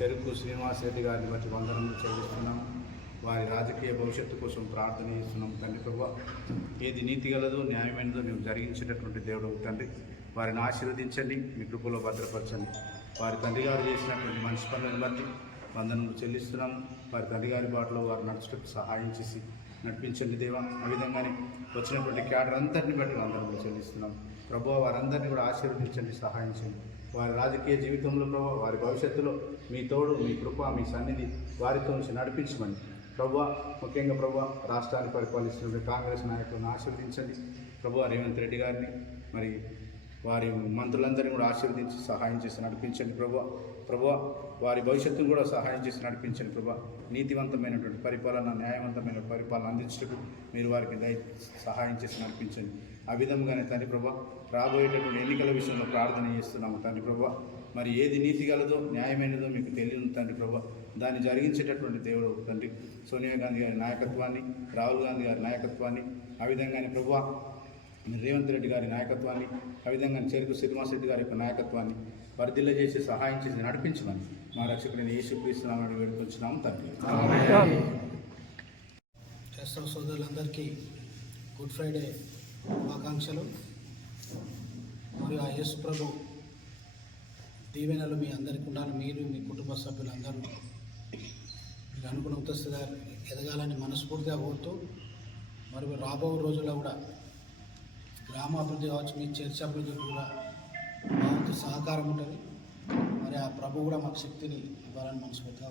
రెడ్డి గారిని బట్టి వందనములు చెల్లిస్తున్నాం. వారి రాజకీయ భవిష్యత్తు కోసం ప్రార్థన చేస్తున్నాం తండ్రి ప్రభు. ఏది నీతి గలదో న్యాయమైనదో మేము జరిగించేటటువంటి దేవుడు తండ్రి. వారిని ఆశీర్వదించండి మీ కృపలో భద్రపరచండి. వారి తండ్రి గారు చేసినటువంటి మంచి పనులను బట్టి వందనములు చెల్లిస్తున్నాం. వారి తండ్రి గారి బాటలో వారు నడుచుటకు సహాయం చేసి నడిపించండి దేవా. ఆ విధంగానే వచ్చినటువంటి క్యాడర్ అంతటిని బట్టి వందనములు చెల్లిస్తున్నాం. ప్రభు వారందరినీ కూడా ఆశీర్వదించండి సహాయం చేయండి. వారి రాజకీయ జీవితంలో ప్రభు వారి భవిష్యత్తులో మీ తోడు మీ కృప మీ సన్నిధి వారితో నుంచి నడిపించమని ప్రభు ముఖ్యంగా ప్రభు రాష్ట్రాన్ని పరిపాలిస్తున్న కాంగ్రెస్ నాయకులను ఆశీర్వదించండి. ప్రభు రేవంత్ రెడ్డి గారిని మరి వారి మంత్రులందరినీ కూడా ఆశీర్వదించి సహాయం చేసి నడిపించండి ప్రభు. ప్రభు వారి భవిష్యత్తును కూడా సహాయం చేసి నడిపించండి ప్రభు. నీతివంతమైనటువంటి పరిపాలన న్యాయవంతమైన పరిపాలన అందించటకు మీరు వారికి దయ సహాయం చేసి నడిపించండి. ఆ విధంగానే తండ్రి ప్రభ రాబోయేటటువంటి ఎన్నికల విషయంలో ప్రార్థన చేస్తున్నాము తండ్రి ప్రభా. మరి ఏది నీతి గలదో న్యాయమైనదో మీకు తెలియదు తండ్రి ప్రభా. దాన్ని జరిగించేటటువంటి దేవుడు తండ్రి. సోనియా గాంధీ గారి నాయకత్వాన్ని రాహుల్ గాంధీ గారి నాయకత్వాన్ని ఆ విధంగానే ప్రభు రేవంత్ రెడ్డి గారి నాయకత్వాన్ని ఆ విధంగా చెరుకు శ్రీనివాస్ రెడ్డి గారి యొక్క నాయకత్వాన్ని వర్ధిల్ల చేసి సహాయం చేసి నడిపించమని మా రక్షకుడిని యేసు క్రీస్తునామని వేడుకొంచున్నాము తండ్రి. క్రైస్తవ సోదరులందరికీ గుడ్ ఫ్రైడే ఆకాంక్షలు మరియు ఆ యేసు ప్రభు దీవెనలు మీ అందరికీ ఉండాలి. మీరు మీ కుటుంబ సభ్యులందరూ మీరు అనుకున్న ఉత్తస్థిగా ఎదగాలని మనస్ఫూర్తిగా కోరుతూ మరియు రాబో రోజుల్లో కూడా గ్రామాభివృద్ధి కావచ్చు మీ చర్చ అభివృద్ధి కూడా మాకు సహకారం ఉంటుంది. మరి ఆ ప్రభు కూడా మాకు శక్తిని ఇవ్వాలని మనస్ఫూర్తిగా